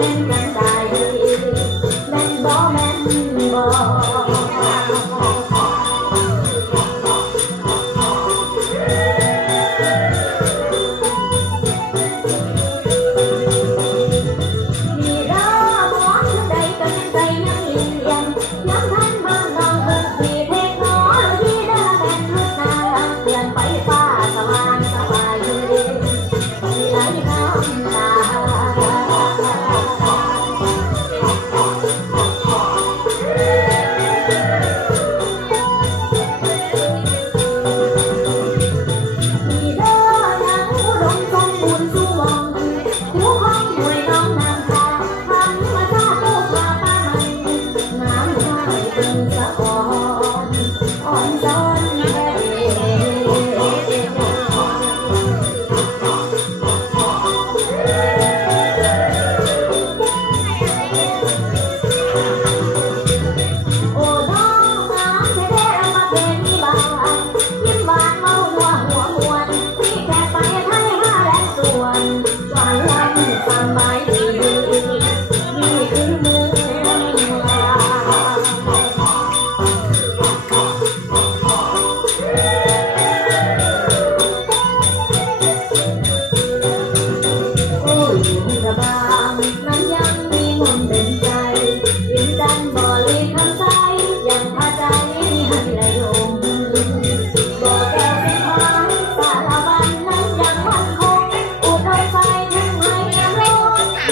แม่นจังใดแม่นบ่แม่นบ่นี่รอหมอผู้ใดก็แม่นใจยังเลี้ยงย้ำทันบ้านนองเบิ่งสีเพลงน้อที่เด้อแม่นมืดนาเปลี่ยนไปฟ้าสว่างสบายอยู่น้ำตา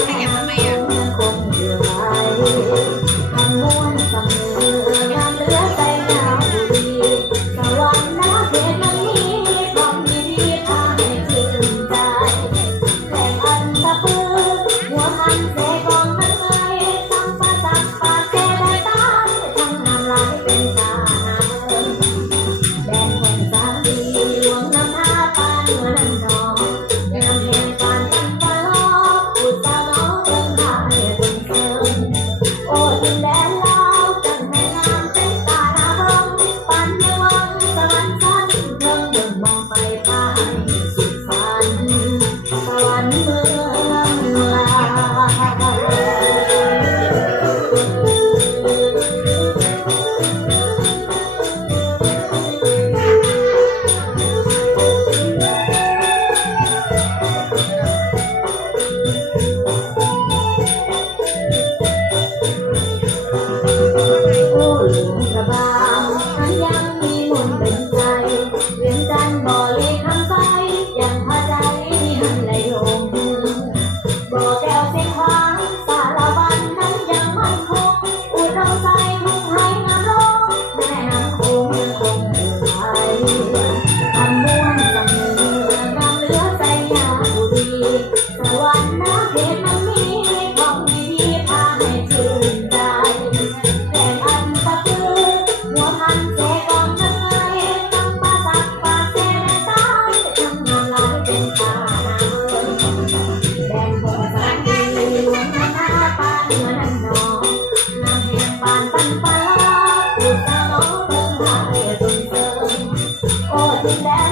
Thank you. หลวงพระบา love.